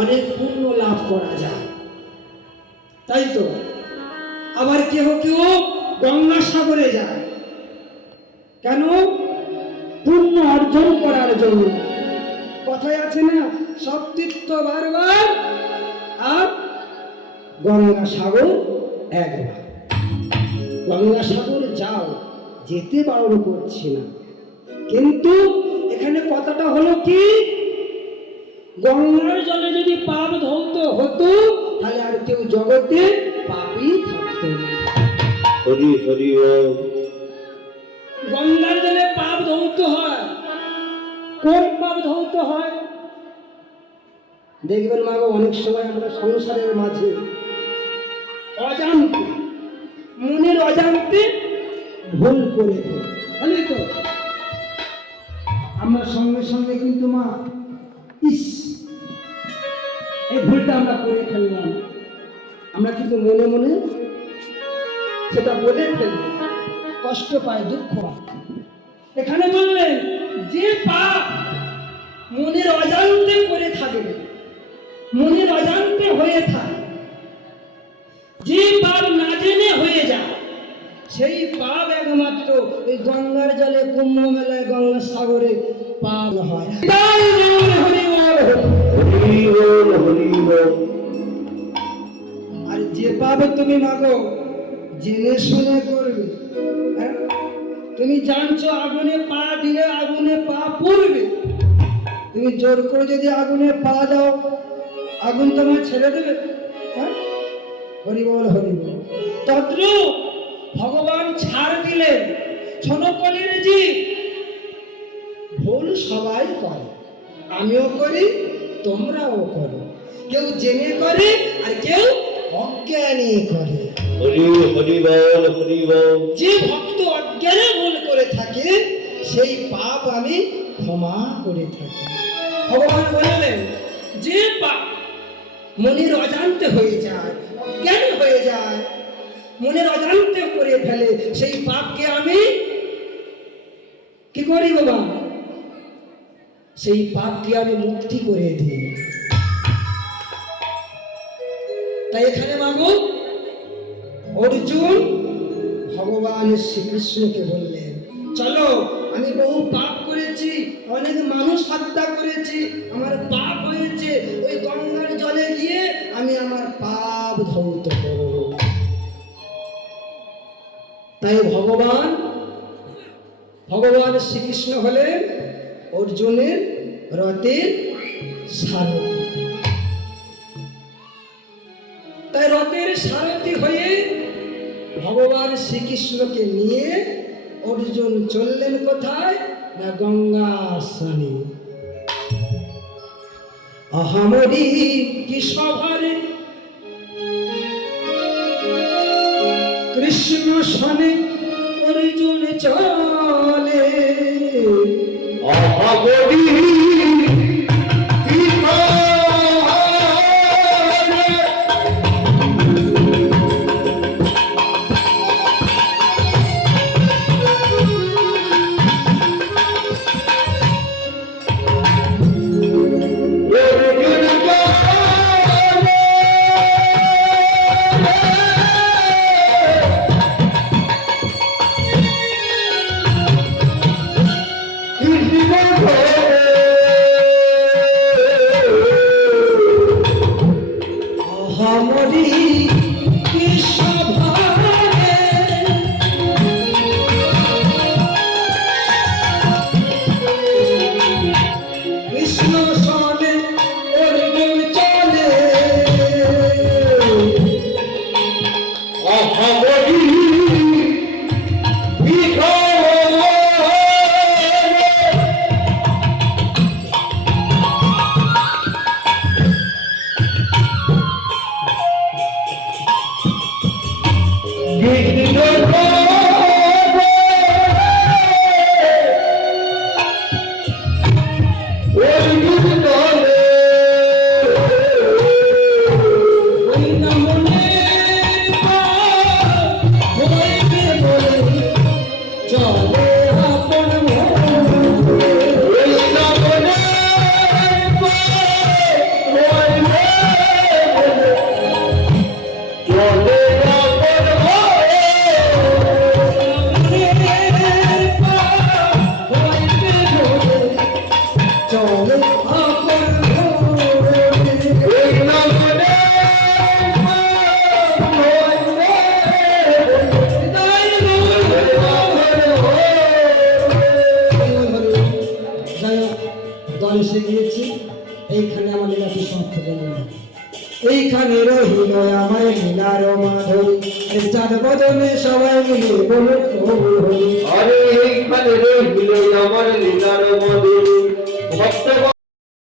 অনেক পুণ্য লাভ করা যায়, তাই তো। আবার কেউ কেউ গঙ্গাসাগরে যায়, কেন? পুণ্য অর্জন করার জন্য। কথায় আছে না, সব তীর্থ বারবার আর গঙ্গাসাগর একবার। গঙ্গাসাগর যাও, যেতে বারণ করছি না, কিন্তু এখানে কথাটা হলো কি, গঙ্গার জলে যদি পাপ ধৌত হতো তাহলে আর কেউ জগতে পাপই থাকতো না। হরি হরি বল। গঙ্গার জলে পাপ ধৌত হয়, কোন পাপ ধৌত হয়? দেখবেন মাগো, অনেক সময় আমরা সংসারের মাঝে অজান্তে, মনের অজান্তে ভুল করে ফেলি তো, আমরা সঙ্গে সঙ্গে কিন্তু মা ইস এই ভুলটা আমরা করে ফেললাম, আমরা কিন্তু মনে মনে সেটা বলে ফেলি, কষ্ট পায়, দুঃখ পায়। এখানে বললেন যে পাপ মনের অজান্তে করে থাকবে, মনের অজান্তে হয়ে থাকে, যে পাপ না জেনে হয়ে যায়, সেই পাপ একমাত্র এই গঙ্গার জলে, কুম্ভ মেলায়, গঙ্গাসাগরে পাপ হয়। তাই হরি বল, হরি বল, হরি বল। আর যে পাপ তুমি মাগো জেনে শুনে করবে, হ্যাঁ? তুমি জানছো আগুনে পা দিলে আগুনে পা পুড়বে, তুমি জোর করে যদি আগুনে পা দাও, আগুন তোমার ছেড়ে দেবে? হ্যাঁ, হরি বল, হরি বল। তদ্রূপ ভগবান ছাড় দিলেন, ছনকলির জি ভুল সবাই করে, আমিও করি, তোমরাও করো, কেউ জেনে করে আর কেউ অজ্ঞানী করে। হরি হরি বল, হরি বল। যে ভক্ত অজ্ঞানে ভুল করে থাকে সেই পাপ আমি ক্ষমা করে থাকি। ভগবান বললেন যে পাপ মনের অজান্তে হয়ে যায়, অজ্ঞানী হয়ে যায়, মনের অজান্তে করে ফেলে, সেই পাপকে আমি কি করি বাবা? সেই পাপকে আমি মুক্তি করে দিই। তাই এখানে মাগো অর্জুন ভগবান শ্রীকৃষ্ণকে বললেন, চলো, আমি বহু পাপ করেছি, অনেক মানুষ হত্যা করেছি, আমার পাপ হয়েছে, ওই গঙ্গার জলে গিয়ে আমি আমার পাপ ধৌত করব। তাই ভগবান শ্রীকৃষ্ণ হলেন অর্জুনের রথের সারথি। তাই রথের সারথি হয়ে ভগবান শ্রীকৃষ্ণকে নিয়ে অর্জুন চললেন কোথায়? না গঙ্গা স্নানে। আহামরি কি সভারে কৃষ্ণ সনে অর্জুন চলে। আহামরি এসে গিয়েছি, এইখানে আমার লীলাটি সমাপ্ত করলাম। এইখানে রহিল আমার লীলার মাধুরী, চাঁদ বদনে সবাই মিলে বলো প্রভু হরি। আরে এইখানে রহিল আমার লীলার মাধুরী, ভক্তগণ